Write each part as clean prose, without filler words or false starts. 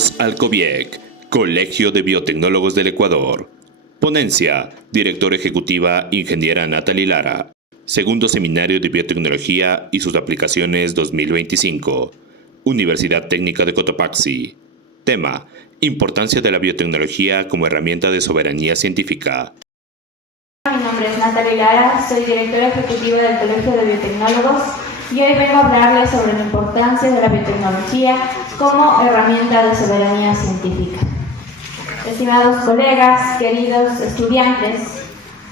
Bienvenidos al COBIEC, Colegio de Biotecnólogos del Ecuador. Ponencia, Directora Ejecutiva, Ingeniera Natalie Lara. Segundo Seminario de Biotecnología y sus aplicaciones 2025. Universidad Técnica de Cotopaxi. Tema, Importancia de la biotecnología como herramienta de soberanía científica. Mi nombre es Natalie Lara, soy Directora Ejecutiva del Colegio de Biotecnólogos y hoy vengo a hablarles sobre la importancia de la biotecnología como herramienta de soberanía científica. Estimados colegas, queridos estudiantes,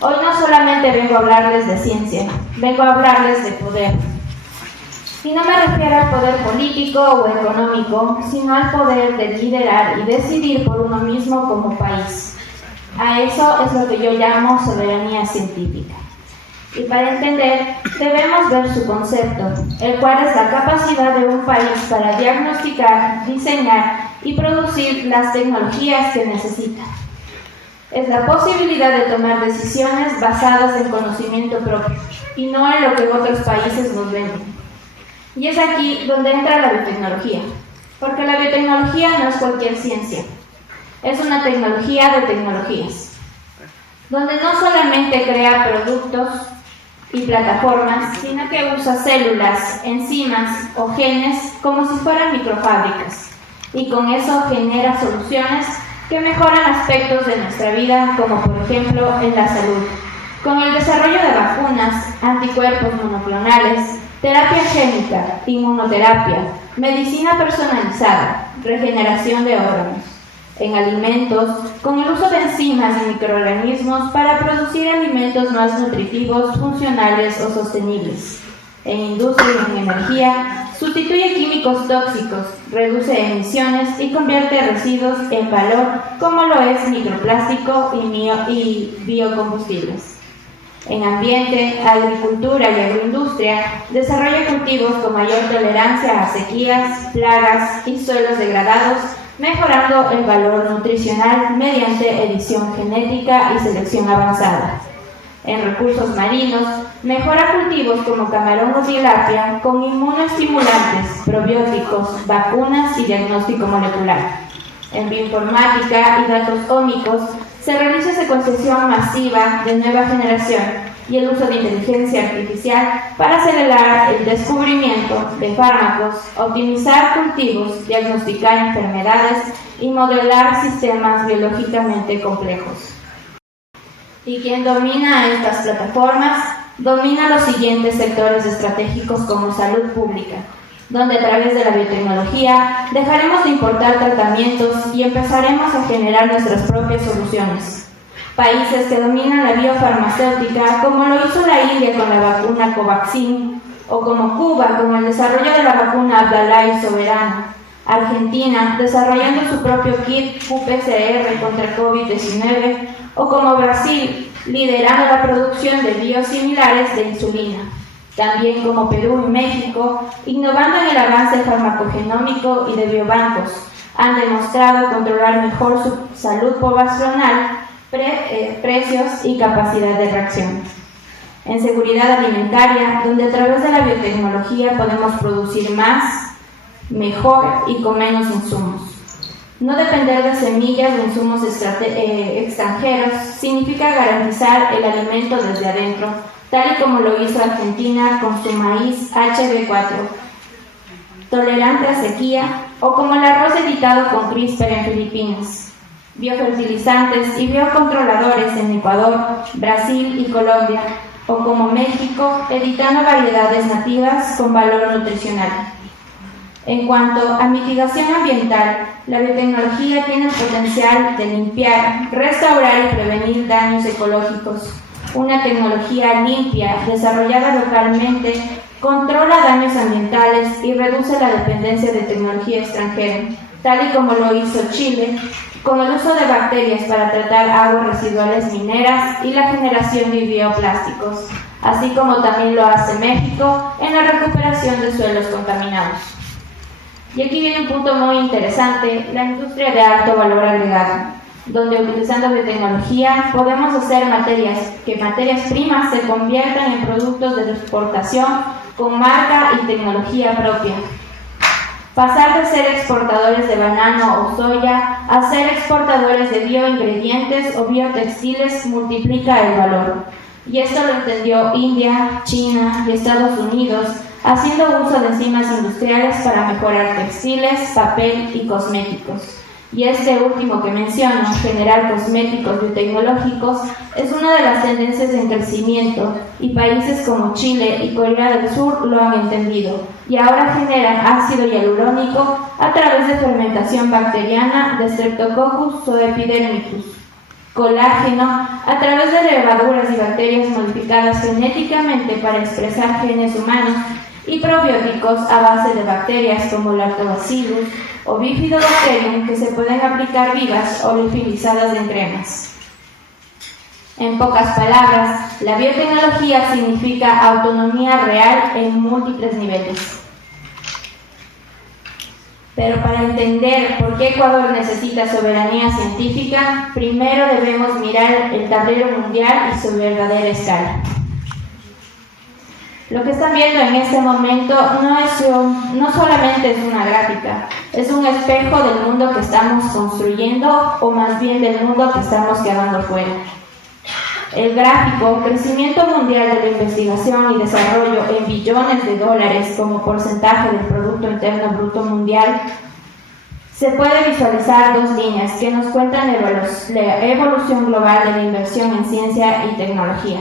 hoy no solamente vengo a hablarles de ciencia, vengo a hablarles de poder. Y no me refiero al poder político o económico, sino al poder de liderar y decidir por uno mismo como país. A eso es lo que yo llamo soberanía científica. Y para entender, debemos ver su concepto, el cual es la capacidad de un país para diagnosticar, diseñar y producir las tecnologías que necesita. Es la posibilidad de tomar decisiones basadas en conocimiento propio y no en lo que otros países nos venden. Y es aquí donde entra la biotecnología, porque la biotecnología no es cualquier ciencia, es una tecnología de tecnologías, donde no solamente crea productos y plataformas, sino que usa células, enzimas o genes como si fueran microfábricas, y con eso genera soluciones que mejoran aspectos de nuestra vida, como por ejemplo en la salud, con el desarrollo de vacunas, anticuerpos monoclonales, terapia génica, inmunoterapia, medicina personalizada, regeneración de órganos, en alimentos, con el uso de enzimas y microorganismos para producir alimentos más nutritivos, funcionales o sostenibles. En industria y en energía, sustituye químicos tóxicos, reduce emisiones y convierte residuos en valor, como lo es microplástico y biocombustibles. En ambiente, agricultura y agroindustria, desarrolla cultivos con mayor tolerancia a sequías, plagas y suelos degradados, mejorando el valor nutricional mediante edición genética y selección avanzada. En recursos marinos, mejora cultivos como camarón o tilapia con inmunoestimulantes, probióticos, vacunas y diagnóstico molecular. En bioinformática y datos ómicos, se realiza secuenciación masiva de nueva generación y el uso de inteligencia artificial para acelerar el descubrimiento de fármacos, optimizar cultivos, diagnosticar enfermedades y modelar sistemas biológicamente complejos. ¿Y quién domina estas plataformas? Domina los siguientes sectores estratégicos como salud pública, donde a través de la biotecnología dejaremos de importar tratamientos y empezaremos a generar nuestras propias soluciones. Países que dominan la biofarmacéutica, como lo hizo la India con la vacuna Covaxin, o como Cuba con el desarrollo de la vacuna Abdala y Soberana, Argentina desarrollando su propio kit qPCR contra COVID-19, o como Brasil liderando la producción de biosimilares de insulina. También como Perú y México, innovando en el avance farmacogenómico y de biobancos, han demostrado controlar mejor su salud poblacional, precios y capacidad de reacción. En seguridad alimentaria, donde a través de la biotecnología podemos producir más, mejor y con menos insumos. No depender de semillas o insumos extranjeros significa garantizar el alimento desde adentro, tal y como lo hizo Argentina con su maíz HB4, tolerante a sequía, o como el arroz editado con CRISPR en Filipinas, biofertilizantes y biocontroladores en Ecuador, Brasil y Colombia, o como México, editando variedades nativas con valor nutricional. En cuanto a mitigación ambiental, la biotecnología tiene el potencial de limpiar, restaurar y prevenir daños ecológicos. Una tecnología limpia, desarrollada localmente, controla daños ambientales y reduce la dependencia de tecnología extranjera, tal y como lo hizo Chile, con el uso de bacterias para tratar aguas residuales mineras y la generación de bioplásticos, así como también lo hace México en la recuperación de suelos contaminados. Y aquí viene un punto muy interesante, la industria de alto valor agregado, donde utilizando biotecnología podemos hacer que materias primas se conviertan en productos de exportación con marca y tecnología propia. Pasar de ser exportadores de banano o soya a ser exportadores de bioingredientes o biotextiles multiplica el valor. Y esto lo entendió India, China y Estados Unidos, haciendo uso de enzimas industriales para mejorar textiles, papel y cosméticos. Y este último que menciono, generar cosméticos biotecnológicos, es una de las tendencias en crecimiento y países como Chile y Corea del Sur lo han entendido y ahora generan ácido hialurónico a través de fermentación bacteriana de Streptococcus zoepidermicus, colágeno a través de levaduras y bacterias modificadas genéticamente para expresar genes humanos y probióticos a base de bacterias como Lactobacillus o Bifidobacterium que se pueden aplicar vivas o liofilizadas en cremas. En pocas palabras, la biotecnología significa autonomía real en múltiples niveles. Pero para entender por qué Ecuador necesita soberanía científica, primero debemos mirar el tablero mundial y su verdadera escala. Lo que están viendo en este momento no solamente es una gráfica, es un espejo del mundo que estamos construyendo o más bien del mundo que estamos quedando fuera. El gráfico, crecimiento mundial de la investigación y desarrollo en billones de dólares como porcentaje del Producto Interno Bruto Mundial, se puede visualizar dos líneas que nos cuentan la evolución global de la inversión en ciencia y tecnología.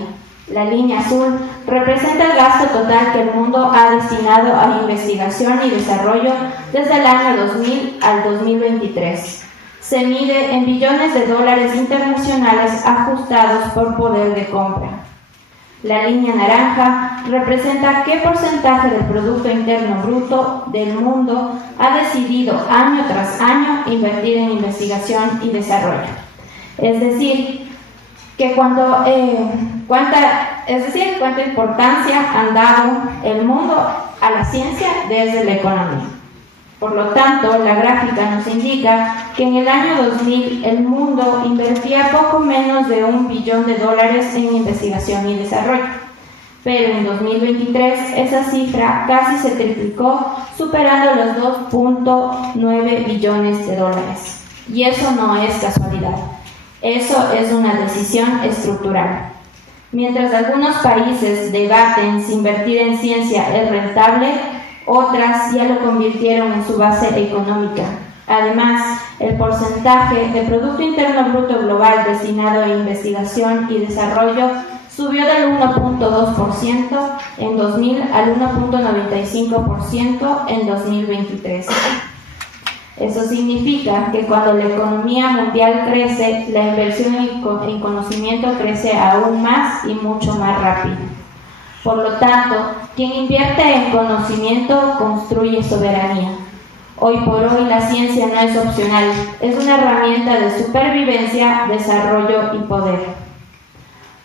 La línea azul representa el gasto total que el mundo ha destinado a investigación y desarrollo desde el año 2000 al 2023. Se mide en billones de dólares internacionales ajustados por poder de compra. La línea naranja representa qué porcentaje del Producto Interno Bruto del mundo ha decidido año tras año invertir en investigación y desarrollo. Es decir, que cuánta importancia han dado el mundo a la ciencia desde la economía. Por lo tanto, la gráfica nos indica que en el año 2000 el mundo invertía poco menos de $1 billón en investigación y desarrollo. Pero en 2023 esa cifra casi se triplicó, superando los $2.9 billones. Y eso no es casualidad. Eso es una decisión estructural. Mientras algunos países debaten si invertir en ciencia es rentable, otras ya lo convirtieron en su base económica. Además, el porcentaje de Producto Interno Bruto Global destinado a investigación y desarrollo subió del 1.2% en 2000 al 1.95% en 2023. Eso significa que cuando la economía mundial crece, la inversión en conocimiento crece aún más y mucho más rápido. Por lo tanto, quien invierte en conocimiento construye soberanía. Hoy por hoy la ciencia no es opcional, es una herramienta de supervivencia, desarrollo y poder.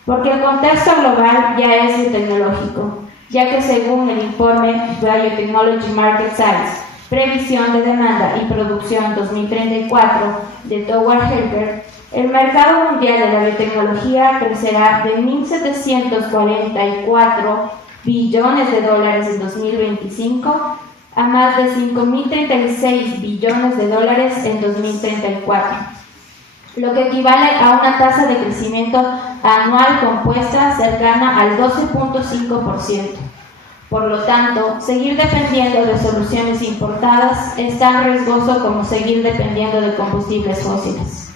Porque el contexto global ya es biotecnológico, ya que según el informe Biotechnology Market Size, Previsión de Demanda y Producción 2034 de Tower Helper, el mercado mundial de la biotecnología crecerá de 1.744 billones de dólares en 2025 a más de 5.036 billones de dólares en 2034, lo que equivale a una tasa de crecimiento anual compuesta cercana al 12.5%. Por lo tanto, seguir dependiendo de soluciones importadas es tan riesgoso como seguir dependiendo de combustibles fósiles.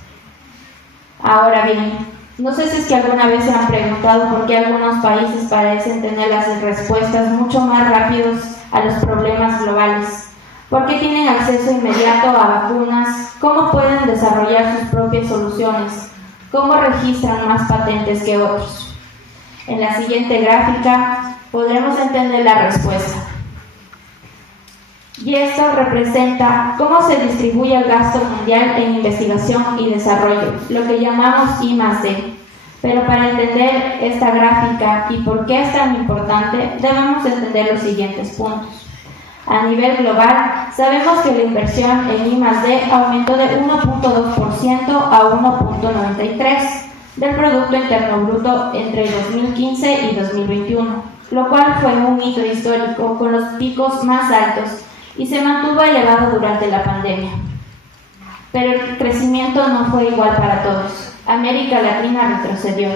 Ahora bien, no sé si es que alguna vez se han preguntado por qué algunos países parecen tener las respuestas mucho más rápidos a los problemas globales. ¿Por qué tienen acceso inmediato a vacunas? ¿Cómo pueden desarrollar sus propias soluciones? ¿Cómo registran más patentes que otros? En la siguiente gráfica podremos entender la respuesta. Y esto representa cómo se distribuye el gasto mundial en investigación y desarrollo, lo que llamamos I+D. Pero para entender esta gráfica y por qué es tan importante, debemos entender los siguientes puntos. A nivel global, sabemos que la inversión en I+D aumentó de 1.2% a 1.93% del Producto Interno Bruto entre 2015 y 2021, lo cual fue un hito histórico con los picos más altos y se mantuvo elevado durante la pandemia. Pero el crecimiento no fue igual para todos. América Latina retrocedió.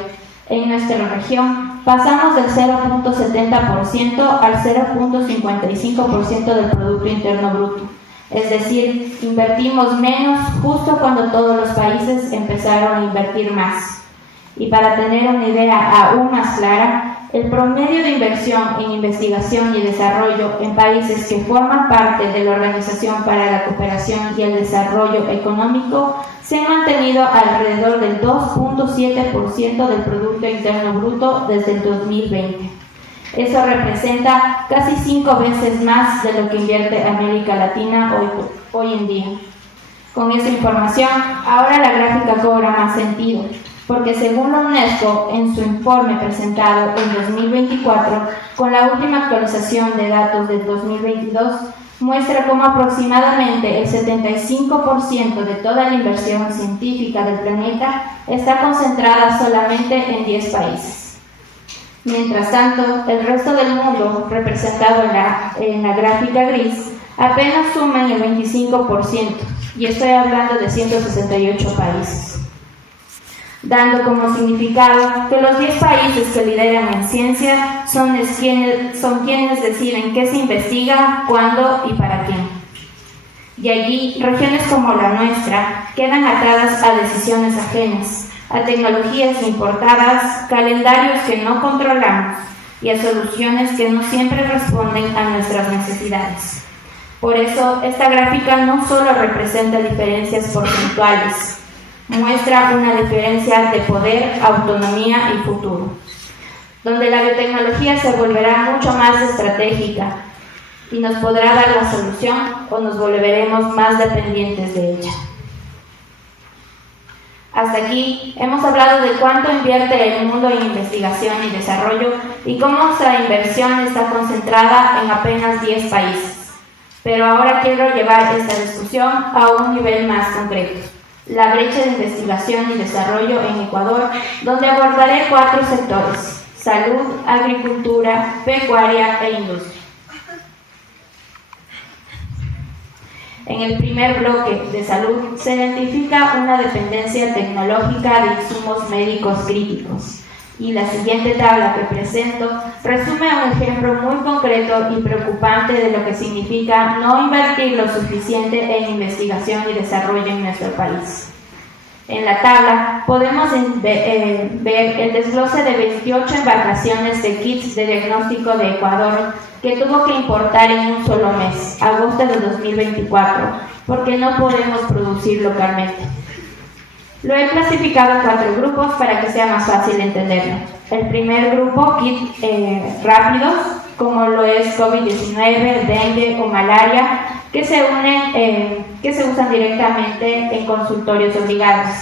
En nuestra región pasamos del 0.70% al 0.55% del Producto Interno Bruto. Es decir, invertimos menos justo cuando todos los países empezaron a invertir más. Y para tener una idea aún más clara, el promedio de inversión en investigación y desarrollo en países que forman parte de la Organización para la Cooperación y el Desarrollo Económico se ha mantenido alrededor del 2.7% del Producto Interno Bruto desde el 2020. Eso representa casi 5 veces más de lo que invierte América Latina hoy en día. Con esta información, ahora la gráfica cobra más sentido, porque según la UNESCO, en su informe presentado en 2024, con la última actualización de datos del 2022, muestra cómo aproximadamente el 75% de toda la inversión científica del planeta está concentrada solamente en 10 países. Mientras tanto, el resto del mundo, representado en la gráfica gris, apenas suman el 25%, y estoy hablando de 168 países. Dando como significado que los 10 países que lideran en ciencia son quienes deciden qué se investiga, cuándo y para quién. Y allí, regiones como la nuestra quedan atadas a decisiones ajenas, a tecnologías importadas, calendarios que no controlamos y a soluciones que no siempre responden a nuestras necesidades. Por eso, esta gráfica no solo representa diferencias porcentuales, muestra una diferencia de poder, autonomía y futuro, donde la biotecnología se volverá mucho más estratégica y nos podrá dar la solución o nos volveremos más dependientes de ella. Hasta aquí hemos hablado de cuánto invierte el mundo en investigación y desarrollo y cómo nuestra inversión está concentrada en apenas 10 países. Pero ahora quiero llevar esta discusión a un nivel más concreto: la brecha de investigación y desarrollo en Ecuador, donde abordaré 4 sectores: salud, agricultura, pecuaria e industria. En el primer bloque de salud se identifica una dependencia tecnológica de insumos médicos críticos, y la siguiente tabla que presento resume un ejemplo muy concreto y preocupante de lo que significa no invertir lo suficiente en investigación y desarrollo en nuestro país. En la tabla podemos ver el desglose de 28 embarcaciones de kits de diagnóstico de Ecuador que tuvo que importar en un solo mes, agosto de 2024, porque no podemos producir localmente. Lo he clasificado en 4 grupos para que sea más fácil entenderlo. El primer grupo, kits rápidos, como lo es COVID-19, dengue o malaria, que se usan directamente en consultorios obligados.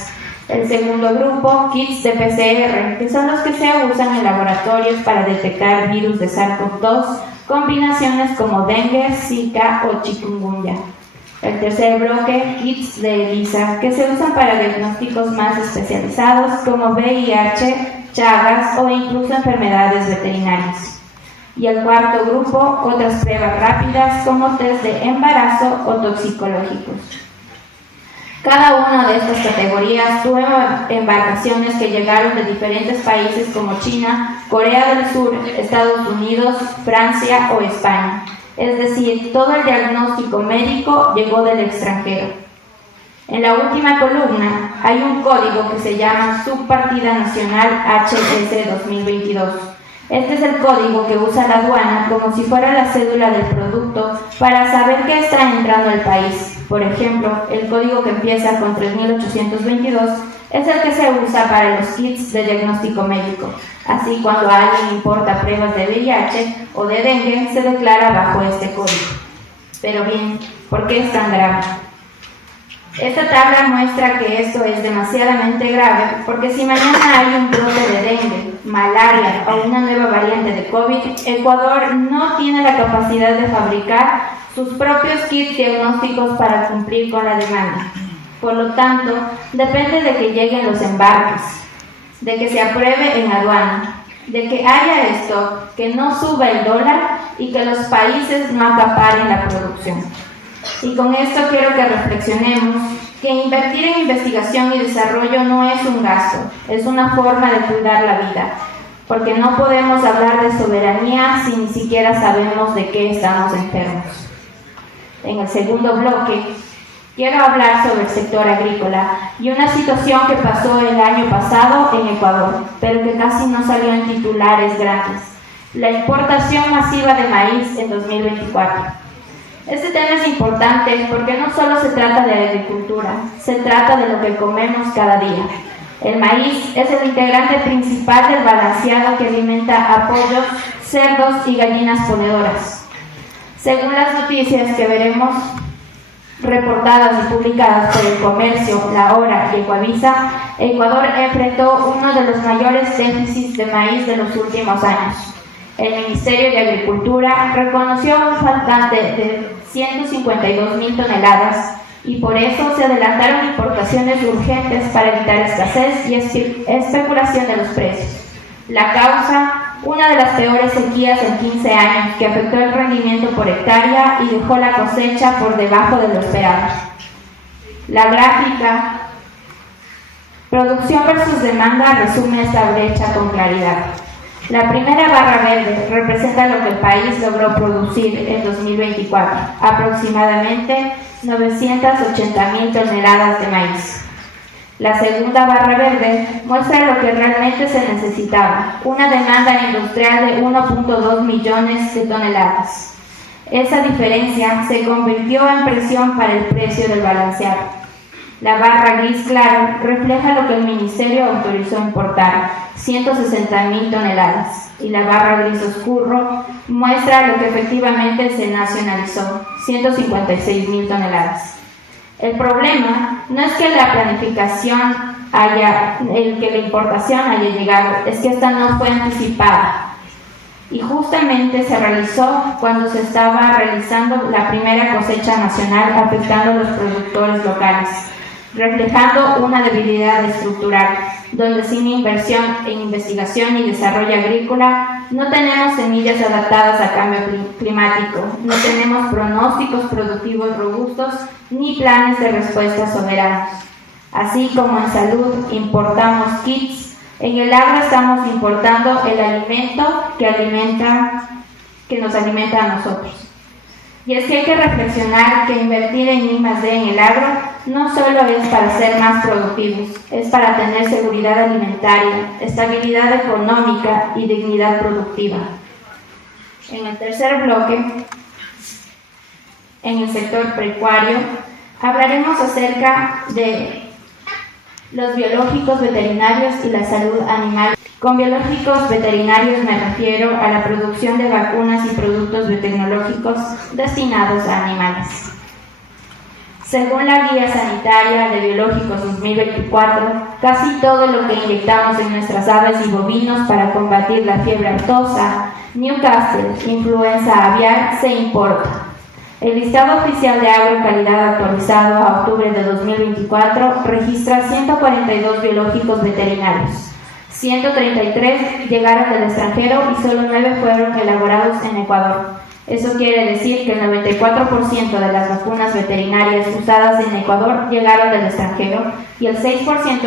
El segundo grupo, kits de PCR, que son los que se usan en laboratorios para detectar virus de SARS-CoV-2, combinaciones como dengue, zika o chikungunya. El tercer bloque, kits de ELISA, que se usan para diagnósticos más especializados como VIH, Chagas o incluso enfermedades veterinarias. Y el cuarto grupo, otras pruebas rápidas como test de embarazo o toxicológicos. Cada una de estas categorías tuvo embarcaciones que llegaron de diferentes países como China, Corea del Sur, Estados Unidos, Francia o España. Es decir, todo el diagnóstico médico llegó del extranjero. En la última columna hay un código que se llama Subpartida Nacional HS 2022. Este es el código que usa la aduana como si fuera la cédula del producto para saber qué está entrando al país. Por ejemplo, el código que empieza con 3822 es el que se usa para los kits de diagnóstico médico. Así, cuando alguien importa pruebas de VIH o de dengue, se declara bajo este código. Pero bien, ¿por qué es tan grave? Esta tabla muestra que esto es demasiadamente grave porque si mañana hay un brote de dengue, malaria o una nueva variante de COVID, Ecuador no tiene la capacidad de fabricar sus propios kits diagnósticos para cumplir con la demanda. Por lo tanto, depende de que lleguen los embarques, de que se apruebe en aduana, de que haya stock, que no suba el dólar y que los países no acaparen la producción. Y con esto quiero que reflexionemos que invertir en investigación y desarrollo no es un gasto, es una forma de cuidar la vida, porque no podemos hablar de soberanía si ni siquiera sabemos de qué estamos enfermos. En el segundo bloque, quiero hablar sobre el sector agrícola y una situación que pasó el año pasado en Ecuador, pero que casi no salió en titulares grandes: la importación masiva de maíz en 2024. Este tema es importante porque no solo se trata de agricultura, se trata de lo que comemos cada día. El maíz es el integrante principal del balanceado que alimenta a pollos, cerdos y gallinas ponedoras. Según las noticias que veremos reportadas y publicadas por El Comercio, La Hora y Ecuavisa, Ecuador enfrentó uno de los mayores déficits de maíz de los últimos años. El Ministerio de Agricultura reconoció un faltante de 152.000 toneladas y por eso se adelantaron importaciones urgentes para evitar escasez y especulación de los precios. La causa: una de las peores sequías en 15 años que afectó el rendimiento por hectárea y dejó la cosecha por debajo de lo esperado. La gráfica producción versus demanda resume esta brecha con claridad. La primera barra verde representa lo que el país logró producir en 2024, aproximadamente 980.000 toneladas de maíz. La segunda barra verde muestra lo que realmente se necesitaba, una demanda industrial de 1.2 millones de toneladas. Esa diferencia se convirtió en presión para el precio del balanceado. La barra gris claro refleja lo que el Ministerio autorizó importar, 160.000 toneladas, y la barra gris oscuro muestra lo que efectivamente se nacionalizó, 156.000 toneladas. El problema no es que la planificación que la importación haya llegado, es que esta no fue anticipada. Y justamente se realizó cuando se estaba realizando la primera cosecha nacional, afectando a los productores locales, reflejando una debilidad estructural, donde sin inversión en investigación y desarrollo agrícola no tenemos semillas adaptadas a cambio climático, no tenemos pronósticos productivos robustos ni planes de respuesta soberanos. Así como en salud importamos kits, en el agro estamos importando el alimento que nos alimenta a nosotros. Y es que hay que reflexionar que invertir en I+D en el agro no solo es para ser más productivos, es para tener seguridad alimentaria, estabilidad económica y dignidad productiva. En el tercer bloque, en el sector pecuario, hablaremos acerca de los biológicos veterinarios y la salud animal. Con biológicos veterinarios me refiero a la producción de vacunas y productos biotecnológicos destinados a animales. Según la Guía Sanitaria de Biológicos 2024, casi todo lo que inyectamos en nuestras aves y bovinos para combatir la fiebre aftosa, Newcastle, influenza aviar, se importa. El listado oficial de agrocalidad actualizado a octubre de 2024 registra 142 biológicos veterinarios. 133 llegaron del extranjero y solo 9 fueron elaborados en Ecuador. Eso quiere decir que el 94% de las vacunas veterinarias usadas en Ecuador llegaron del extranjero y el 6%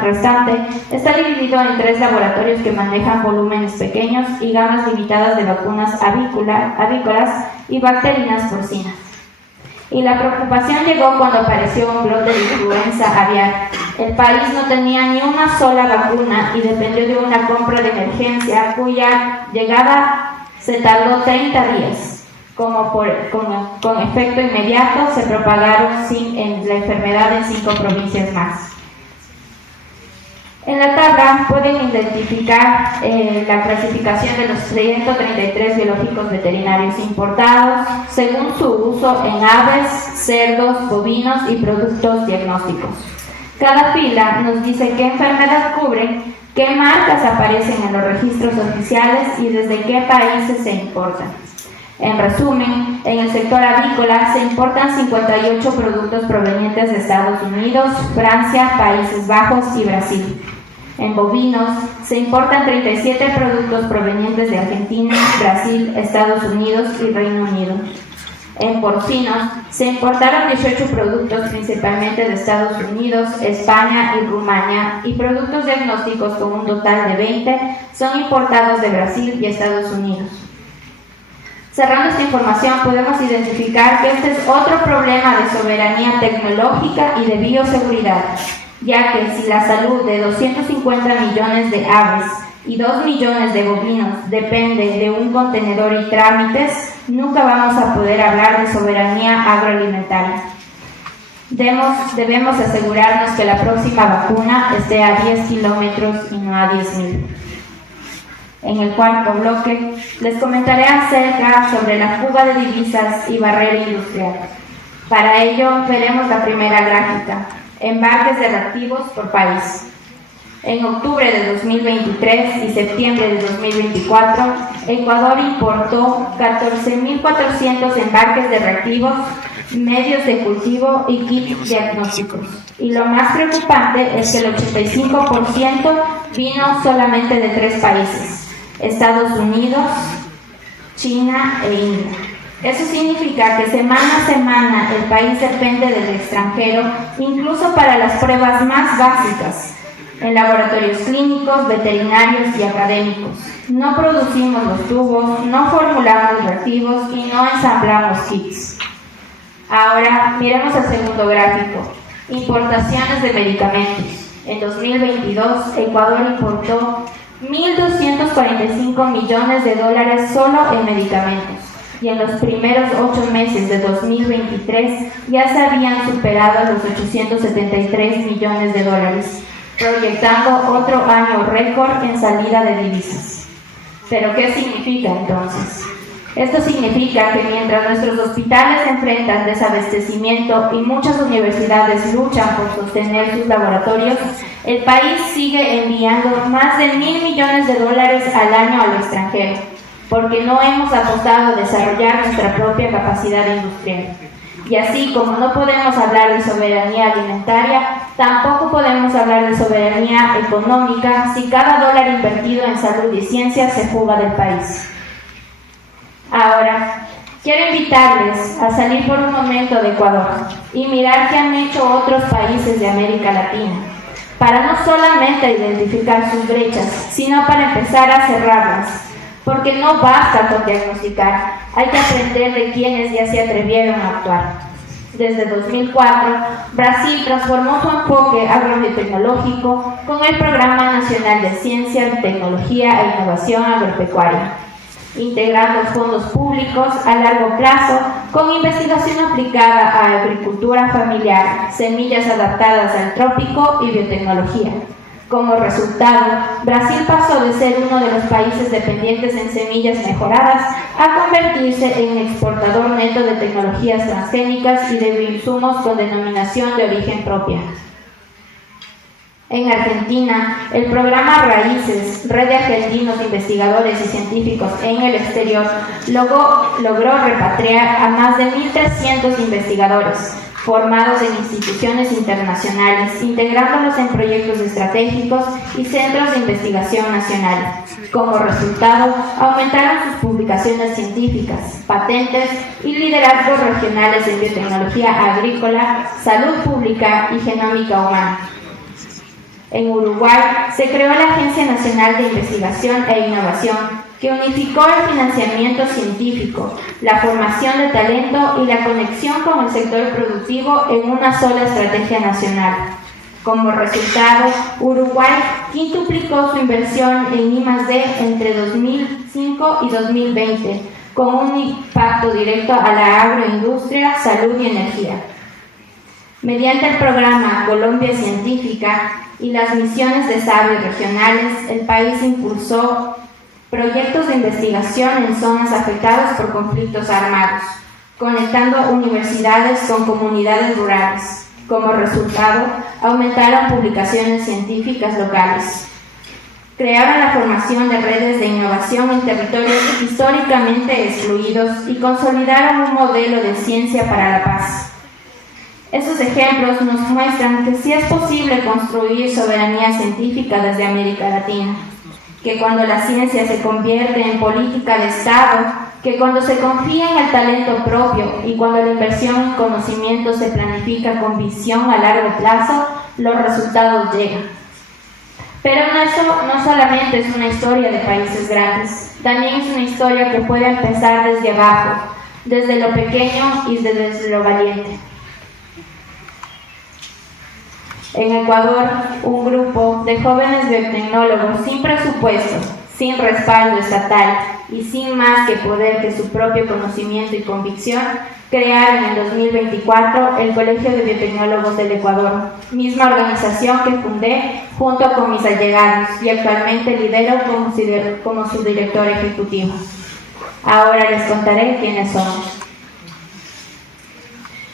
restante está dividido en 3 laboratorios que manejan volúmenes pequeños y gamas limitadas de vacunas avícolas y bacterinas porcinas. Y la preocupación llegó cuando apareció un brote de influenza aviar. El país no tenía ni una sola vacuna y dependió de una compra de emergencia cuya llegada se tardó 30 días. Con efecto inmediato se propagaron la enfermedad en 5 provincias más. En la tabla pueden identificar la clasificación de los 133 biológicos veterinarios importados según su uso en aves, cerdos, bovinos y productos diagnósticos. Cada fila nos dice qué enfermedad cubren, qué marcas aparecen en los registros oficiales y desde qué países se importan. En resumen, en el sector avícola se importan 58 productos provenientes de Estados Unidos, Francia, Países Bajos y Brasil. En bovinos, se importan 37 productos provenientes de Argentina, Brasil, Estados Unidos y Reino Unido. En porcinos, se importaron 18 productos principalmente de Estados Unidos, España y Rumania, y productos diagnósticos con un total de 20 son importados de Brasil y Estados Unidos. Cerrando esta información, podemos identificar que este es otro problema de soberanía tecnológica y de bioseguridad, ya que si la salud de 250 millones de aves y 2 millones de bovinos depende de un contenedor y trámites, nunca vamos a poder hablar de soberanía agroalimentaria. Debemos asegurarnos que la próxima vacuna esté a 10 kilómetros y no a 10.000. En el cuarto bloque, les comentaré acerca sobre la fuga de divisas y barrera industrial. Para ello, veremos la primera gráfica, embarques de reactivos por país. En octubre de 2023 y septiembre de 2024, Ecuador importó 14.400 embarques de reactivos, medios de cultivo y kits diagnósticos. Y lo más preocupante es que el 85% vino solamente de 3 países: Estados Unidos, China e India. Eso significa que semana a semana el país depende del extranjero, incluso para las pruebas más básicas, en laboratorios clínicos, veterinarios y académicos. No producimos los tubos, no formulamos reactivos y no ensamblamos kits. Ahora miremos el segundo gráfico, importaciones de medicamentos. En 2022, Ecuador importó $1.245 millones solo en medicamentos, y en los primeros 8 meses de 2023 ya se habían superado los $873 millones, proyectando otro año récord en salida de divisas. ¿Pero qué significa entonces? Esto significa que mientras nuestros hospitales enfrentan desabastecimiento y muchas universidades luchan por sostener sus laboratorios, el país sigue enviando más de $1.000 millones al año al extranjero, porque no hemos apostado a desarrollar nuestra propia capacidad industrial. Y así como no podemos hablar de soberanía alimentaria, tampoco podemos hablar de soberanía económica si cada dólar invertido en salud y ciencia se fuga del país. Ahora, quiero invitarles a salir por un momento de Ecuador y mirar qué han hecho otros países de América Latina, para no solamente identificar sus brechas, sino para empezar a cerrarlas. Porque no basta con diagnosticar, hay que aprender de quienes ya se atrevieron a actuar. Desde 2004, Brasil transformó su enfoque agrobiotecnológico con el Programa Nacional de Ciencia, Tecnología e Innovación Agropecuaria, integrando fondos públicos a largo plazo con investigación aplicada a agricultura familiar, semillas adaptadas al trópico y biotecnología. Como resultado, Brasil pasó de ser uno de los países dependientes en semillas mejoradas a convertirse en exportador neto de tecnologías transgénicas y de bioinsumos con denominación de origen propia. En Argentina, el programa Raíces, Red de Argentinos Investigadores y Científicos en el Exterior, logró repatriar a más de 1.300 investigadores formados en instituciones internacionales, integrándolos en proyectos estratégicos y centros de investigación nacional. Como resultado, aumentaron sus publicaciones científicas, patentes y liderazgos regionales en biotecnología agrícola, salud pública y genómica humana. En Uruguay se creó la Agencia Nacional de Investigación e Innovación, que unificó el financiamiento científico, la formación de talento y la conexión con el sector productivo en una sola estrategia nacional. Como resultado, Uruguay quintuplicó su inversión en I+D entre 2005 y 2020, con un impacto directo a la agroindustria, salud y energía. Mediante el programa Colombia Científica y las misiones de sabios regionales, el país impulsó proyectos de investigación en zonas afectadas por conflictos armados, conectando universidades con comunidades rurales. Como resultado, aumentaron publicaciones científicas locales. Crearon la formación de redes de innovación en territorios históricamente excluidos y consolidaron un modelo de ciencia para la paz. Estos ejemplos nos muestran que sí es posible construir soberanía científica desde América Latina, que cuando la ciencia se convierte en política de Estado, que cuando se confía en el talento propio y cuando la inversión en conocimiento se planifica con visión a largo plazo, los resultados llegan. Pero eso no solamente es una historia de países grandes, también es una historia que puede empezar desde abajo, desde lo pequeño y desde lo valiente. En Ecuador, un grupo de jóvenes biotecnólogos sin presupuesto, sin respaldo estatal y sin más que poder que su propio conocimiento y convicción, crearon en 2024 el Colegio de Biotecnólogos del Ecuador, misma organización que fundé junto con mis allegados y actualmente lidero como su director ejecutivo. Ahora les contaré quiénes somos.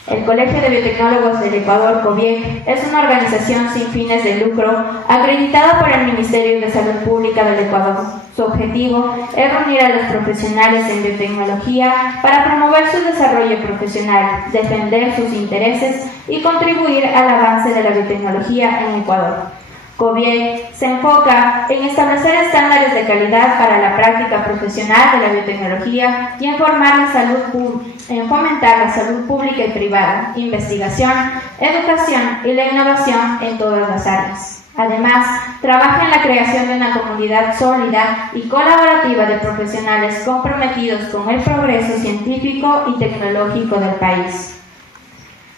El Colegio de Biotecnólogos del Ecuador, COBIEC, es una organización sin fines de lucro acreditada por el Ministerio de Salud Pública del Ecuador. Su objetivo es reunir a los profesionales en biotecnología para promover su desarrollo profesional, defender sus intereses y contribuir al avance de la biotecnología en Ecuador. COBIEC se enfoca en establecer estándares de calidad para la práctica profesional de la biotecnología y en fomentar la salud pública y privada, investigación, educación y la innovación en todas las áreas. Además, trabaja en la creación de una comunidad sólida y colaborativa de profesionales comprometidos con el progreso científico y tecnológico del país.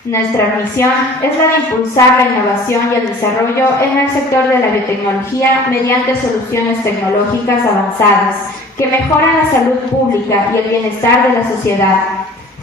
Nuestra misión es la de impulsar la innovación y el desarrollo en el sector de la biotecnología mediante soluciones tecnológicas avanzadas que mejoran la salud pública y el bienestar de la sociedad.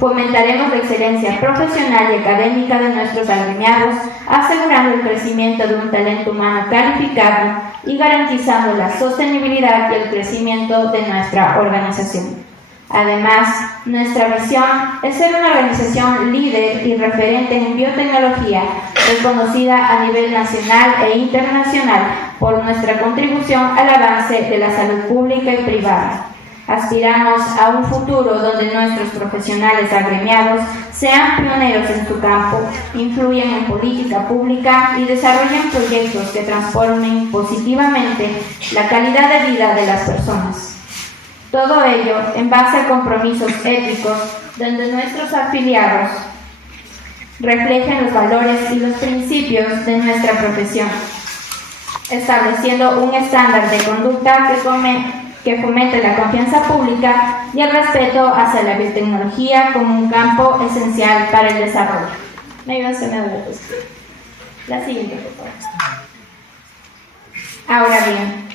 Fomentaremos la excelencia profesional y académica de nuestros agremiados, asegurando el crecimiento de un talento humano calificado y garantizando la sostenibilidad y el crecimiento de nuestra organización. Además, nuestra misión es ser una organización líder y referente en biotecnología, reconocida a nivel nacional e internacional por nuestra contribución al avance de la salud pública y privada. Aspiramos a un futuro donde nuestros profesionales agremiados sean pioneros en su campo, influyan en política pública y desarrollen proyectos que transformen positivamente la calidad de vida de las personas. Todo ello en base a compromisos éticos donde nuestros afiliados reflejen los valores y los principios de nuestra profesión, estableciendo un estándar de conducta que fomente la confianza pública y el respeto hacia la biotecnología como un campo esencial para el desarrollo. ¿Me ayudas a ver la siguiente, por favor? Ahora bien,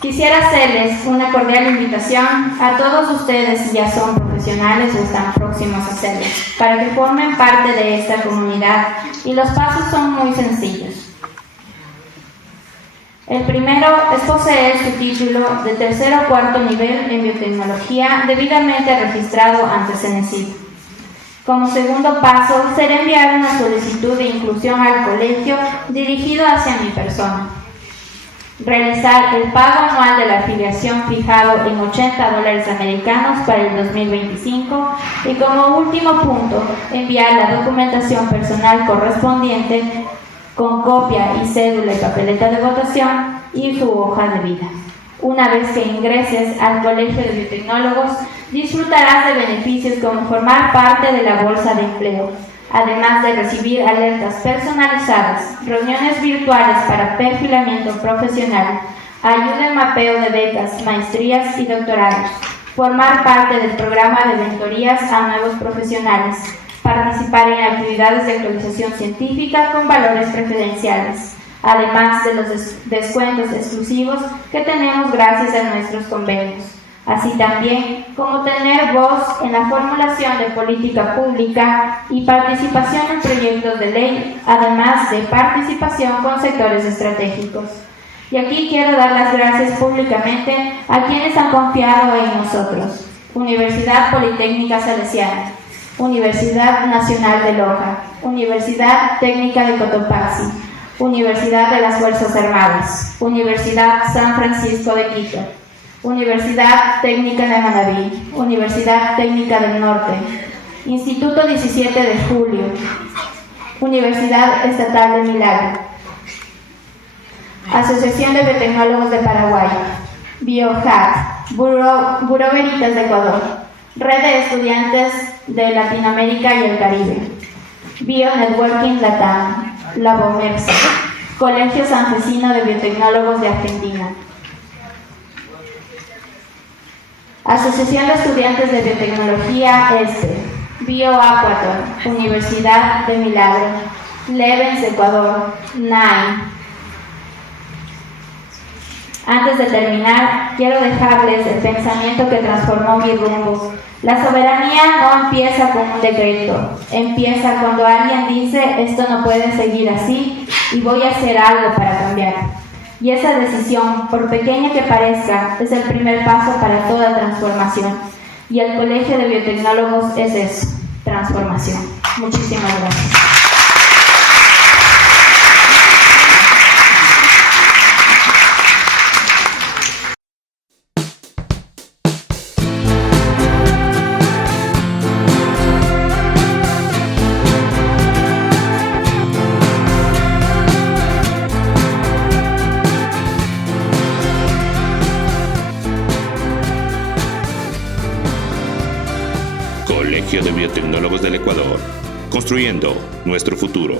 quisiera hacerles una cordial invitación a todos ustedes si ya son profesionales o están próximos a serlo, para que formen parte de esta comunidad y los pasos son muy sencillos. El primero es poseer su título de tercer o cuarto nivel en biotecnología debidamente registrado ante CENESID. Como segundo paso, será enviar una solicitud de inclusión al colegio dirigido hacia mi persona. Realizar el pago anual de la afiliación fijado en $80 americanos para el 2025 y como último punto, enviar la documentación personal correspondiente con copia y cédula y papeleta de votación y su hoja de vida. Una vez que ingreses al Colegio de Biotecnólogos, disfrutarás de beneficios como formar parte de la bolsa de empleo, además de recibir alertas personalizadas, reuniones virtuales para perfilamiento profesional, ayuda en mapeo de becas, maestrías y doctorados, formar parte del programa de mentorías a nuevos profesionales, participar en actividades de actualización científica con valores preferenciales, además de los descuentos exclusivos que tenemos gracias a nuestros convenios, así también como tener voz en la formulación de política pública y participación en proyectos de ley, además de participación con sectores estratégicos. Y aquí quiero dar las gracias públicamente a quienes han confiado en nosotros: Universidad Politécnica Salesiana, Universidad Nacional de Loja, Universidad Técnica de Cotopaxi, Universidad de las Fuerzas Armadas, Universidad San Francisco de Quito, Universidad Técnica de Manabí, Universidad Técnica del Norte, Instituto 17 de Julio, Universidad Estatal de Milagro. Asociación de Biotecnólogos de Paraguay. BioHack, Buró Veritas de Ecuador. Red de Estudiantes de Latinoamérica y el Caribe. BioNetworking Latam. Labomersa. Colegio Santafesino de Biotecnólogos de Argentina. Asociación de Estudiantes de Biotecnología BioAquator, Universidad de Milagro. Levens, Ecuador. NAI. Antes de terminar, quiero dejarles el pensamiento que transformó mi rumbo. La soberanía no empieza con un decreto, empieza cuando alguien dice esto no puede seguir así y voy a hacer algo para cambiar. Y esa decisión, por pequeña que parezca, es el primer paso para toda transformación. Y el Colegio de Biotecnólogos es eso, transformación. Muchísimas gracias. Colegio de Biotecnólogos del Ecuador, construyendo nuestro futuro.